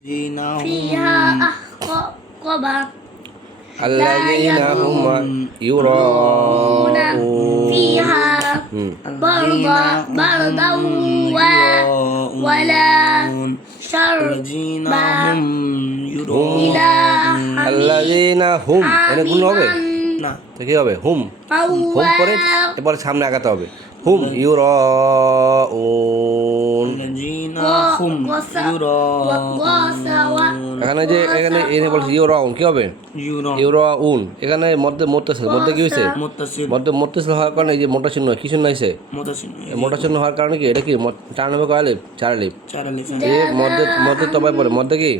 فيها أحقابا الذين هم يراءون فيها بردا ولا شربا إلى الذين هم এটা গুণ হবে না তো কি হবে হুম হুম পরে এবার সামনে আগাতে হবে হুম ইউরাউন এখানে যে এখানে এনে বলছে ইউরাউন কি হবে ইউরাউন এখানে মধ্যে মুত্তাসিল মধ্যে কি হয়েছে মধ্যে মুত্তাসিল হওয়ার কারণে এই যে মোটা চিহ্ন কি চিহ্ন হয়েছে মোটা চিহ্ন হওয়ার কারণে কি এটা কি 4 নম্বর আলিফ 4 আলিফ এই মধ্যে মধ্যে তবাই পরে মধ্যে কি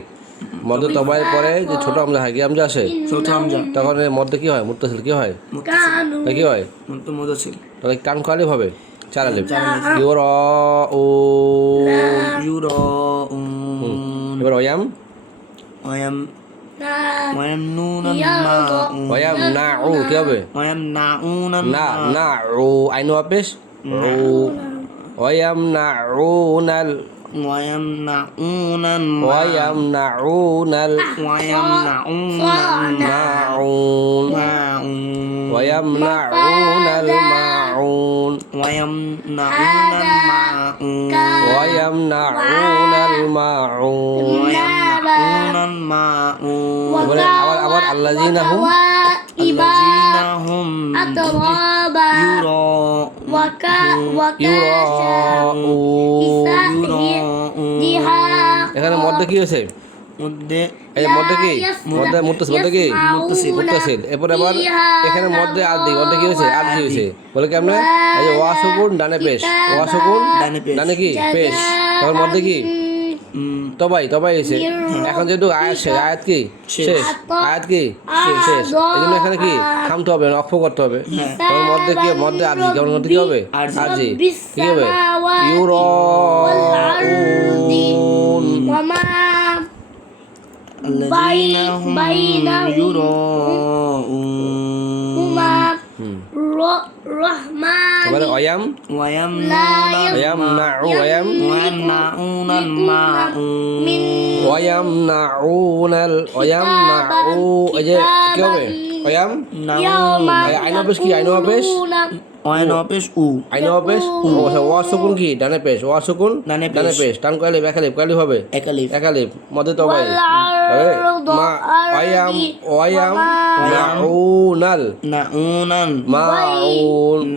মধ্যে তবাই পরে যে ছোট হামজা হয় কি হামজা আসে ছোট হামজা তখন এর মধ্যে কি হয় মুত্তাসিল কি হয় কি হয় মুত্তাসিল তাহলে কান কালিফ হবে 4 আলিফ ইউরাউন এবার ওয়াম ওয়ায়ামনাউ কি হবে না না উ আইনু আপেশ উ ওয়ায়ামনাউনাল ওয়ায়ামনাউনাল মাউন ওয়ায়ামনাউনাল মাউন ওয়ায়ামনাউনাল মাউন এবারে আবার আল্লাযিনা হুম أترابا এখানে মধ্যে কি হয়েছে এই মধ্যে কি মধ্যে মুত্তাসিল এরপরে আবার এখানে মধ্যে আরজি মধ্যে কি হয়েছে আরজি হয়েছে বলে কি আমরা এই যে ওয়া সুকুন ডানে পেশ ওয়া সুকুন ডানে কি পেশ তখন মধ্যে কি তবাই হয়েছে এখন যেহেতু আয়াত শেষ আয়াত কি শেষ আয়াত কি শেষ এই জন্য এখানে কি থামতে হবে অক্ষ করতে হবে তখন মধ্যে কি মধ্যে আরজি কেমন মধ্যে কি হবে আরজি কি হবে ইউরাউন এবারে ওয়ায়ামনাউনাল এই যে কি হবে আইন অফিস কি আইন অফিস ওয়া সুকুন কি ডানে পেশ ওয়া সুকুন ডানে পেশ টান কইলে একালিফ হবে একালিফ মধ্যে তো ভাই ওয়ায়াম নাউনাল মাউন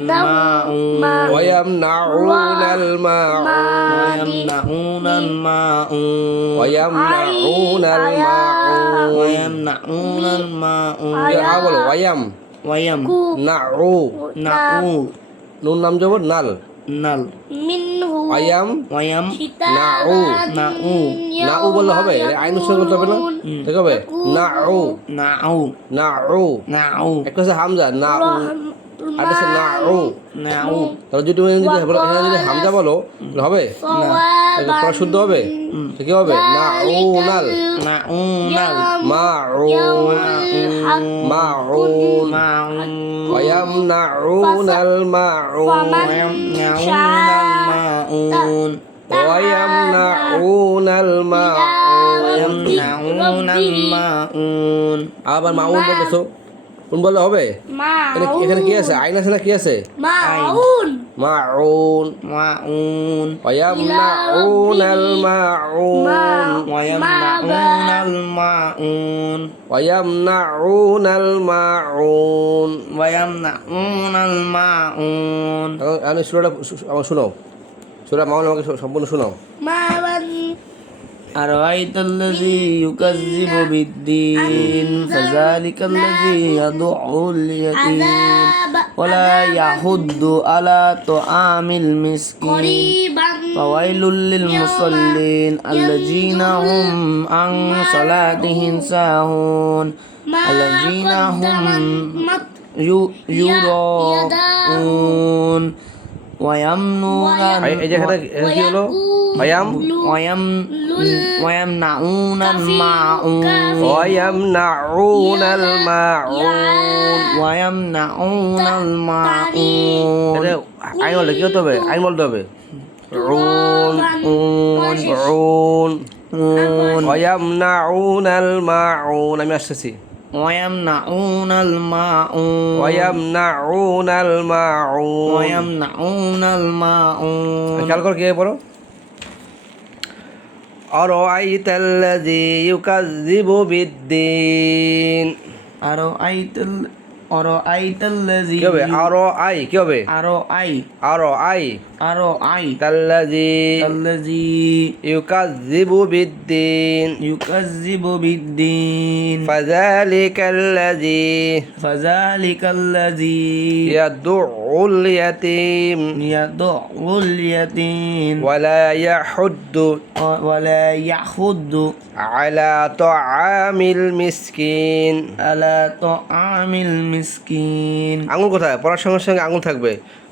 ওয়ায়ামনাউনাল মাউন বলো ওয়ায়াম নাউ নুন নাম যাব নাল ওয়ায়াম নাউ বললে হবে আইন উচ্চারণ করতে হবে না ঠিক হবে নাউ একটা হচ্ছে হামজা নাউ আর হচ্ছে নাউ তাহলে যদি এখানে যদি হামজা বলো হবে না পড়া শুদ্ধ হবে কি হবে নাউনাল মাউন ওয়ায়ামনাউনাল মাউন আবার মাউন বলতেছো কোন বললে হবে এখানে কি আছে আইন আছে না কি আছে মাউন ওয়ায়ামনাউনাল মাউন আমি সূরাটা আমার শোনাও সূরা মাউন আমাকে সম্পূর্ণ শোনাও أرأيت الذي يكذب بالدين فذلك الذي يدعو اليتيم ولا يحض على طعام المسكين فويل للمصلين الذين هم عن صلاتهم ساهون الذين هم يراءون ويمنون ويمنعون الماعون আইন বলতে কি হতে হবে আইন বলতে হবে ওয়ায়ামনাউনাল মাউন আমি আসতেছি ويمنعون الماعون ওয়ায়ামনাউনাল মাউন ويمنعون الماعون খেয়াল করে কে পড়ো আরাআইতাল্লাযী ইউকাযযিবু বিদ্দীন أرأيت الذي কি হবে আরাআই কি হবে আরাআই أرأيت তাল্লাযী الذي ইউকাযযিবু বিদ্দীন يكذب بالدين فذلك الذي يدعُّ اليتيم يدع اليتيم ولا يحض ولا يحض على طعام المسكين على طعام المسكين আঙুল কোথায় পড়ার সঙ্গে সঙ্গে আঙুল থাকবে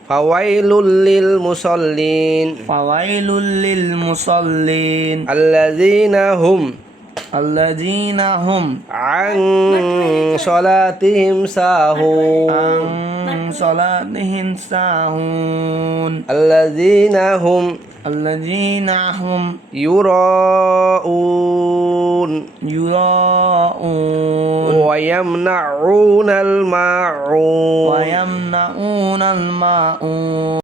ফাওয়াইলুল লিল মুসাল্লিন فويل للمصلين الذين هم عن عن صلاتهم ساهون صلاتهم ساهون الذين هم يراءون ويمنعون الماعون ويمنعون الماعون